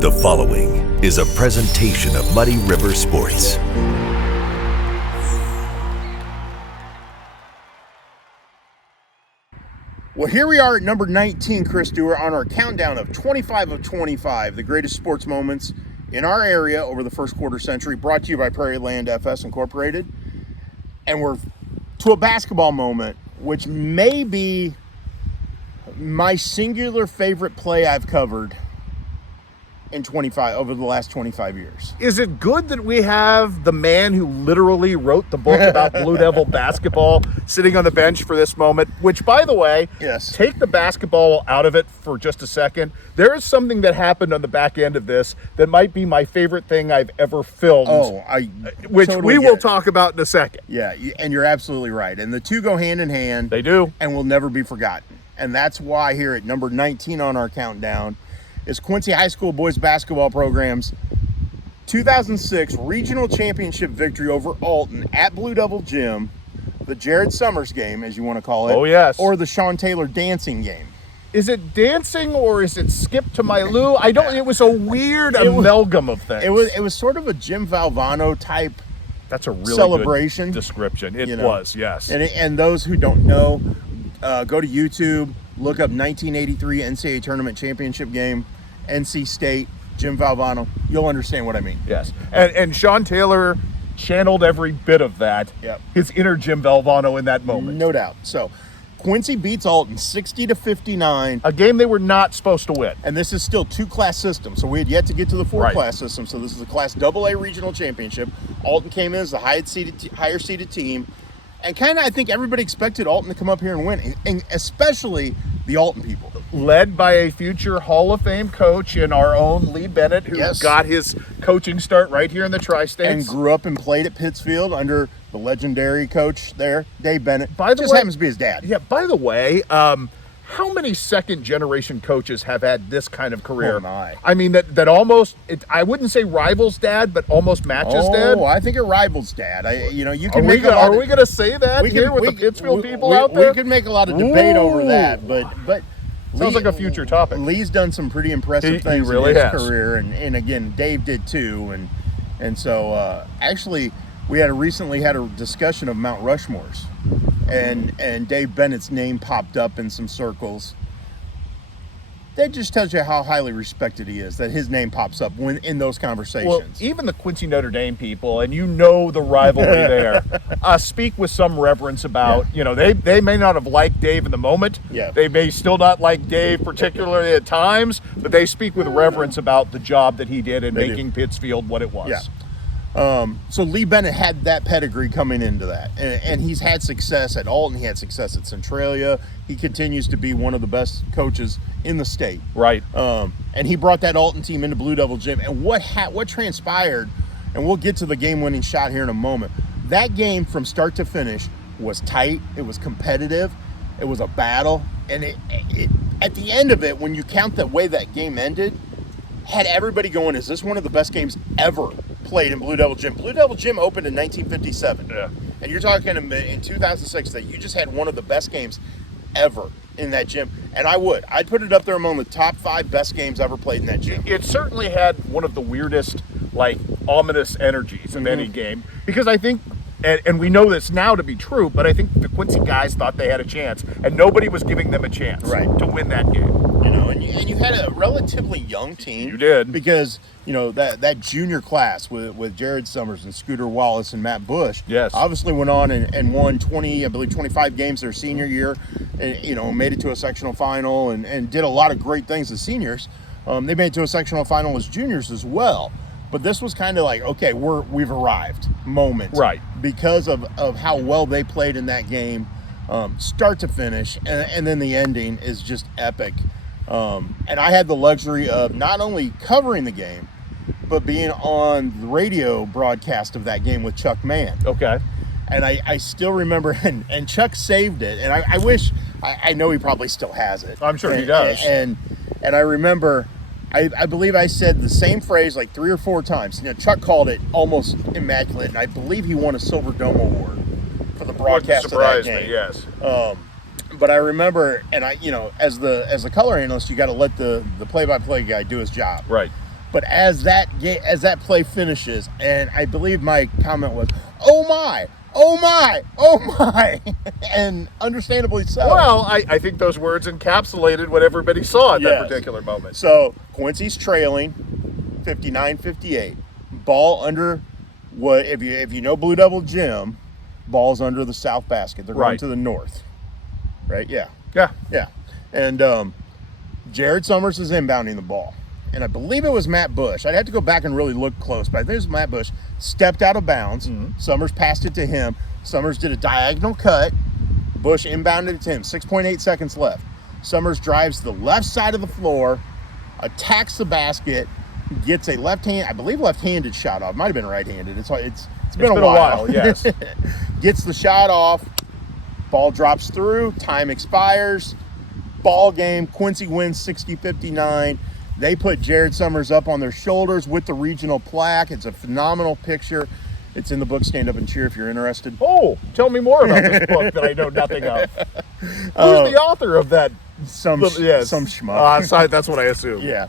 The following is a presentation of Muddy River Sports. Well, here we are at number 19, Chris Duerr, on our countdown of 25 of 25, the greatest sports moments in our area over the first quarter century, brought to you by Prairieland FS Incorporated. And we're to a basketball moment, which may be my singular favorite play I've covered in over the last 25 years. Is it good that we have the man who literally wrote the book about Blue Devil basketball sitting on the bench for this moment? Which, by the way, yes, take the basketball out of it for just a second. There is something that happened on the back end of this that might be my favorite thing I've ever filmed. Which totally we will talk about in a second. Yeah, and you're absolutely right. And the two go hand in hand. They do. And will never be forgotten. And that's why here at number 19 on our countdown is Quincy High School boys basketball program's 2006 regional championship victory over Alton at Blue Devil Gym, the Jared Summers game, as you want to call it. Oh, yes. Or the Sean Taylor dancing game. Is it dancing or is it skip to my Lou? I don't. It was a weird amalgam of things. It was sort of a Jim Valvano type. That's a really celebration good description. It was, yes. And those who don't know, go to YouTube, look up 1983 NCAA tournament championship game, NC State, Jim Valvano. You'll understand what I mean. Yes. And Sean Taylor channeled every bit of that. Yep. His inner Jim Valvano in that moment. No doubt. So Quincy beats Alton 60-59. A game they were not supposed to win. And this is still two-class system. So we had yet to get to the four-class Right. system. So this is a Class AA regional championship. Alton came in as the higher-seeded team. And kind of, I think everybody expected Alton to come up here and win, and especially the Alton people. Led by a future Hall of Fame coach in our own Lee Bennett, who Yes. got his coaching start right here in the Tri-States. And grew up and played at Pittsfield under the legendary coach there, Dave Bennett. By the Just way, happens to be his dad. Yeah, by the way, how many second-generation coaches have had this kind of career? Oh, my. I mean, that almost, I wouldn't say rivals dad, but almost matches dad. Oh, I think it rivals dad. You can Are make we going to say that here with the Pittsfield people out there? We could make a lot of debate over that, but sounds like a future topic. Lee's done some pretty impressive things really in his has. career, and again, Dave did too, and so actually we recently had a discussion of Mount Rushmores, and Dave Bennett's name popped up in some circles. That just tells you how highly respected he is, that his name pops up when in those conversations. Well, even the Quincy Notre Dame people, and the rivalry there, speak with some reverence about, they may not have liked Dave in the moment. Yeah. They may still not like Dave particularly at times, but they speak with reverence about the job that he did in making Pittsfield what it was. Yeah. So Lee Bennett had that pedigree coming into that, and he's had success at Alton. He had success at Centralia. He continues to be one of the best coaches in the state. Right. And he brought that Alton team into Blue Devil Gym. And what transpired, and we'll get to the game-winning shot here in a moment. That game from start to finish was tight. It was competitive. It was a battle. And it at the end of it, when you count the way that game ended, had everybody going, is this one of the best games ever played in Blue Devil Gym? Blue Devil Gym opened in 1957. Yeah. And you're talking in 2006 that you just had one of the best games ever in that gym. And I'd put it up there among the top 5 best games ever played in that gym. It certainly had one of the weirdest, ominous energies of any game, because I think, and we know this now to be true, but I think the Quincy guys thought they had a chance, and nobody was giving them a chance to win that game. And you had a relatively young team. You did. Because, that junior class with Jared Summers and Scooter Wallace and Matt Bush, yes, obviously went on and won 25 games their senior year, and, made it to a sectional final and did a lot of great things as seniors. They made it to a sectional final as juniors as well. But this was kind of like, okay, we've arrived moment. Right. Because of how well they played in that game, start to finish, and then the ending is just epic. And I had the luxury of not only covering the game, but being on the radio broadcast of that game with Schuckman. Okay. And I still remember, and Chuck saved it, and I wish, I know he probably still has it. I'm sure he does. And I remember, I believe I said the same phrase 3 or 4 times. Chuck called it almost immaculate, and I believe he won a Silver Dome Award for the broadcast of that game. Me, yes. But I remember, and as the color analyst, you got to let the play-by-play guy do his job. Right. But as that play finishes, and I believe my comment was, "Oh my, oh my, oh my," and understandably so. Well, I think those words encapsulated what everybody saw at that particular moment. So Quincy's trailing 59-58. Ball under what if you know Blue Devil Gym, ball's under the south basket. They're going to the north. Right? Yeah. Yeah. And Jared Summers is inbounding the ball. And I believe it was Matt Bush. I'd have to go back and really look close, but I think it was Matt Bush. Stepped out of bounds. Summers passed it to him. Summers did a diagonal cut. Bush inbounded it to him. 6.8 seconds left. Summers drives to the left side of the floor, attacks the basket, gets a left-handed shot off. Might have been right-handed. It's been a while. Yes. Gets the shot off. Ball drops through. Time expires. Ball game. Quincy wins 60-59. They put Jared Summers up on their shoulders with the regional plaque. It's a phenomenal picture. It's in the book Stand Up and Cheer if you're interested. Oh, tell me more about this book that I know nothing of. Who's the author of that? Some schmuck. That's what I assume. Yeah.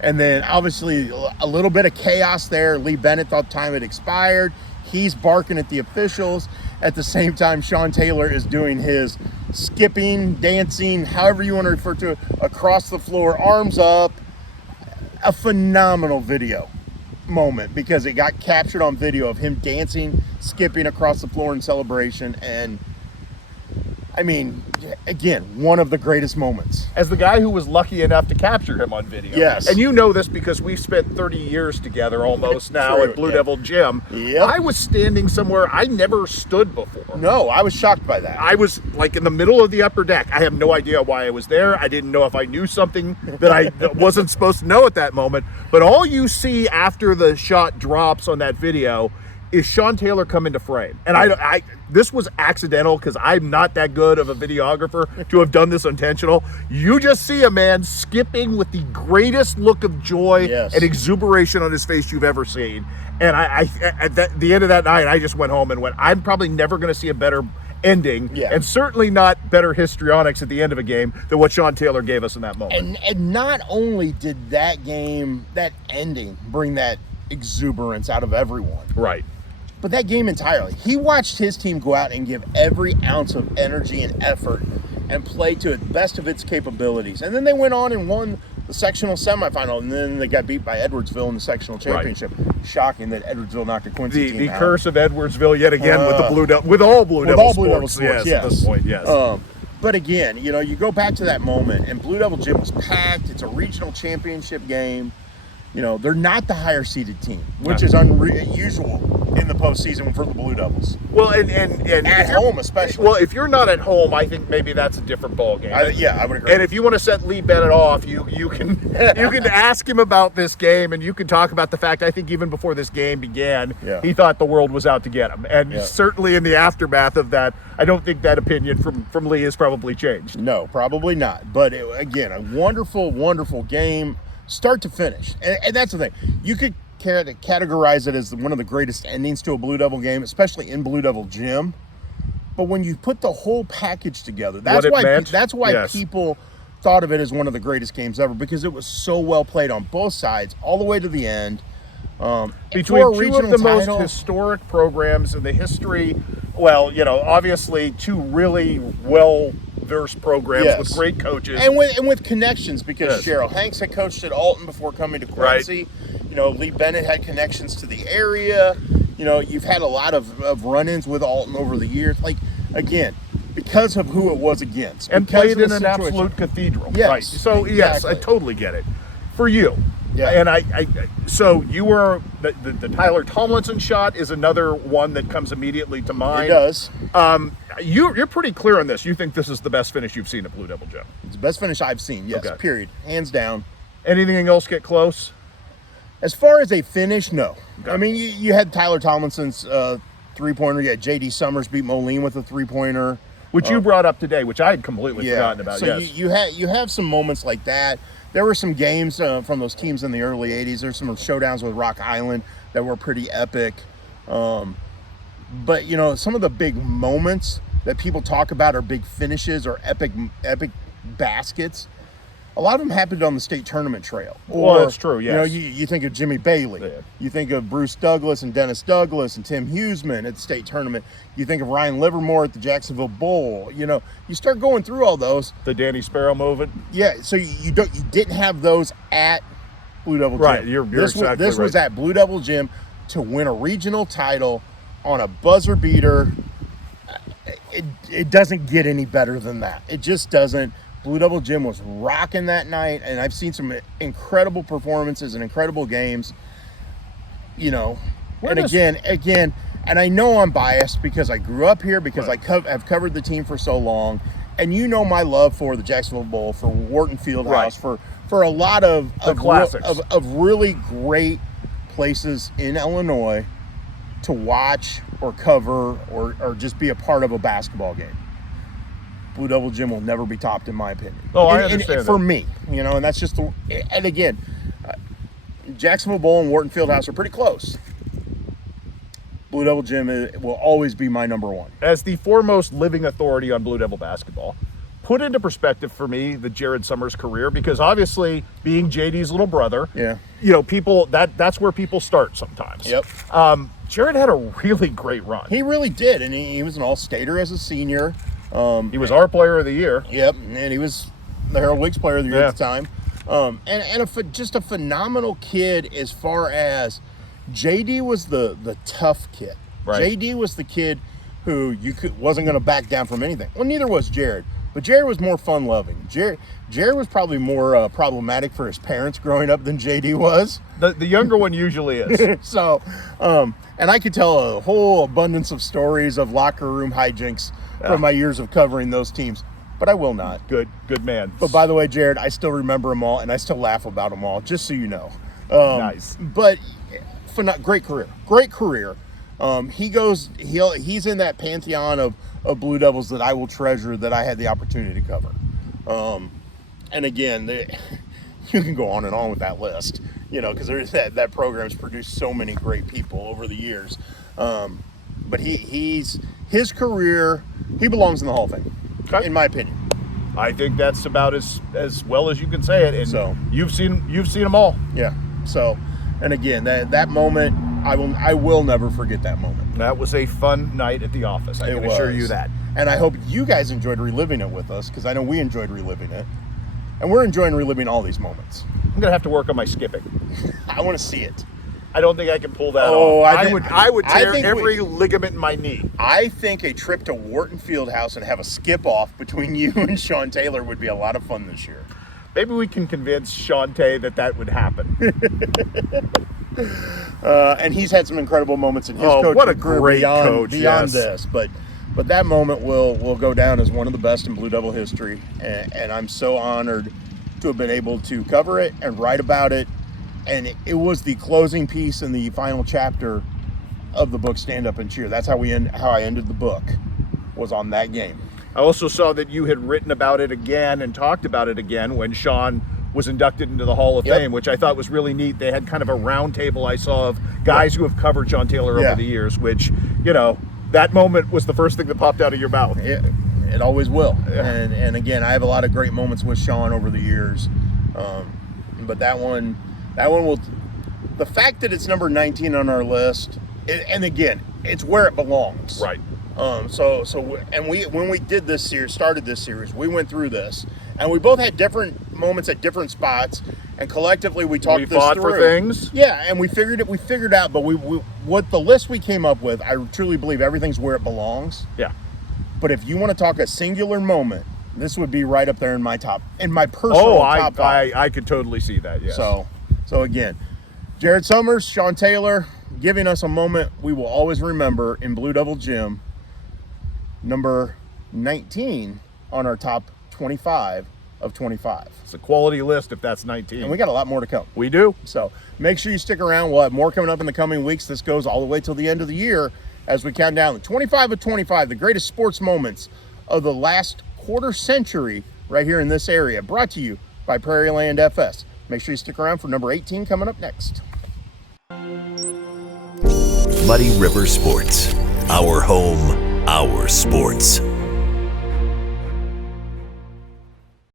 And then obviously a little bit of chaos there. Lee Bennett thought time had expired. He's barking at the officials. At the same time, Sean Taylor is doing his skipping, dancing, however you want to refer to it, across the floor, arms up. A phenomenal video moment because it got captured on video of him dancing, skipping across the floor in celebration. And I mean, again, one of the greatest moments. As the guy who was lucky enough to capture him on video. Yes. And you know this because we've spent 30 years together almost now at Blue Devil Gym. Yep. I was standing somewhere I never stood before. No, I was shocked by that. I was like in the middle of the upper deck. I have no idea why I was there. I didn't know if I knew something that I wasn't supposed to know at that moment. But all you see after the shot drops on that video is Sean Taylor come into frame. And I this was accidental because I'm not that good of a videographer to have done this intentional. You just see a man skipping with the greatest look of joy and exuberation on his face you've ever seen. And I at the end of that night, I just went home and went, I'm probably never going to see a better ending, and certainly not better histrionics at the end of a game than what Sean Taylor gave us in that moment. And not only did that game, that ending, bring that exuberance out of everyone. Right. But that game entirely, he watched his team go out and give every ounce of energy and effort and play to the best of its capabilities. And then they went on and won the sectional semifinal, and then they got beat by Edwardsville in the sectional championship. Right. Shocking that Edwardsville knocked a Quincy team out. The curse of Edwardsville yet again with all Blue Devil sports. Yes, at this point, yes. But again, you know, you go back to that moment, and Blue Devil Gym was packed. It's a regional championship game. You know, they're not the higher seeded team, which is unusual in the postseason for the Blue Devils. Well, and at home especially. Well, if you're not at home, I think maybe that's a different ball game. I would agree. And if you want to set Lee Bennett off, you can you can ask him about this game, and you can talk about the fact I think even before this game began, he thought the world was out to get him. And certainly in the aftermath of that, I don't think that opinion from Lee has probably changed. No, probably not. But again, a wonderful, wonderful game, start to finish. And that's the thing. You could categorize it as one of the greatest endings to a Blue Devil game, especially in Blue Devil Gym. But when you put the whole package together, that's why people thought of it as one of the greatest games ever, because it was so well played on both sides all the way to the end. Between two of the most historic programs in the history, well, you know, obviously two really well-versed programs with great coaches. And with connections, because Cheryl Hanks had coached at Alton before coming to Quincy. Right. You know, Lee Bennett had connections to the area. You know, you've had a lot of run-ins with Alton over the years. Like, again, because of who it was against. And played in an absolute cathedral. Yes. Right. So, exactly. Yes, I totally get it. For you. Yeah. And so you were, the Tyler Tomlinson shot is another one that comes immediately to mind. It does. You're pretty clear on this. You think this is the best finish you've seen at Blue Devil Gym? It's the best finish I've seen, yes, period. Hands down. Anything else get close? As far as a finish, no. Okay. I mean, you had Tyler Tomlinson's three-pointer. You had J.D. Summers beat Moline with a three-pointer. Which you brought up today, which I had completely forgotten about. So you have some moments like that. There were some games from those teams in the early 80s. There's some showdowns with Rock Island that were pretty epic. But, you know, some of the big moments that people talk about are big finishes or epic baskets. a lot of them happened on the state tournament trail. Well, that's true, You know, yes. you think of Jimmy Bailey. Yeah. You think of Bruce Douglas and Dennis Douglas and Tim Huseman at the state tournament. You think of Ryan Livermore at the Jacksonville Bowl. You know, you start going through all those. The Danny Sparrow movement. Yeah, so you didn't have those at Blue Devil Gym. Right, you're exactly this was right. at Blue Devil Gym to win a regional title on a buzzer beater. It doesn't get any better than that. It just doesn't. Blue Devil Gym was rocking that night, and I've seen some incredible performances and incredible games. You know, again, and I know I'm biased because I grew up here, because right. I've covered the team for so long, and you know my love for the Jacksonville Bowl, for Wharton Fieldhouse, right. for a lot of classics. of really great places in Illinois to watch or cover or just be a part of a basketball game. Blue Devil Gym will never be topped, in my opinion. Oh, I understand and for that. me, you know, and that's just the. And again, Jacksonville Bowl and Wharton Fieldhouse are pretty close. Blue Devil Gym will always be my number one. As the foremost living authority on Blue Devil basketball, put into perspective for me the Jared Summers career, because obviously being JD's little brother, Yeah. you know, people that's where people start sometimes. Yep. Jared had a really great run. He really did, and he was an all-stater as a senior. He was our player of the year. Yep, and he was the Herald Wicks player of the year Yeah. at the time. Just a phenomenal kid as far as JD was the tough kid. Right. JD was the kid who wasn't going to back down from anything. Well, neither was Jared, but Jared was more fun-loving. Jared was probably more problematic for his parents growing up than JD was. The younger one usually is. So, and I could tell a whole abundance of stories of locker room hijinks from my years of covering those teams, but I will not. Good man. But by the way, Jared, I still remember them all, and I still laugh about them all, just so you know. Nice. But great career. He's in that pantheon of Blue Devils that I will treasure, that I had the opportunity to cover. And again, you can go on and on with that list, you know, because that program's produced so many great people over the years. But his career, he belongs in the Hall of Fame, Okay. in my opinion. I think that's about as well as you can say it. And So- you've seen them all. Yeah. So, and again, that moment, I will never forget that moment. That was a fun night at the office. I can assure you that. And I hope you guys enjoyed reliving it with us, because I know we enjoyed reliving it. And we're enjoying reliving all these moments. I'm gonna have to work on my skipping. I want to see it. I don't think I can pull that Oh, off. I I would tear think every ligament in my knee. I think a trip to Wharton Fieldhouse and have a skip-off between you and Sean Taylor would be a lot of fun this year. Maybe we can convince Shantae that would happen. And he's had some incredible moments in his coaching what a career great beyond coach, yes. this. But that moment will go down as one of the best in Blue Devil history. And I'm so honored to have been able to cover it and write about it. And it was the closing piece in the final chapter of the book, Stand Up and Cheer. That's how I ended the book, was on that game. I also saw that you had written about it again and talked about it again when Sean was inducted into the Hall of Yep. Fame, which I thought was really neat. They had kind of a round table I saw of guys who have covered Sean Taylor Yeah. over the years, which, you know, that moment was the first thing that popped out of your mouth. It always will. Yeah. And again, I have a lot of great moments with Sean over the years. But that one will, the fact that it's number 19 on our list, and again, it's where it belongs. Right. When we did this series, started this series, we went through this, and we both had different moments at different spots, and collectively we talked this through. We fought for things. Yeah, and we figured out, but we what the list we came up with, I truly believe everything's where it belongs. Yeah. But if you want to talk a singular moment, this would be right up there in my personal top five. I could totally see that, yes. So again, Jared Summers, Sean Taylor, giving us a moment we will always remember in Blue Devil Gym. Number 19 on our top 25 of 25. It's a quality list if that's 19. And we got a lot more to come. We do. So make sure you stick around. We'll have more coming up in the coming weeks. This goes all the way till the end of the year as we count down the 25 of 25, the greatest sports moments of the last quarter century right here in this area. Brought to you by Prairieland FS. Make sure you stick around for number 18 coming up next. Muddy River Sports. Our home, our sports.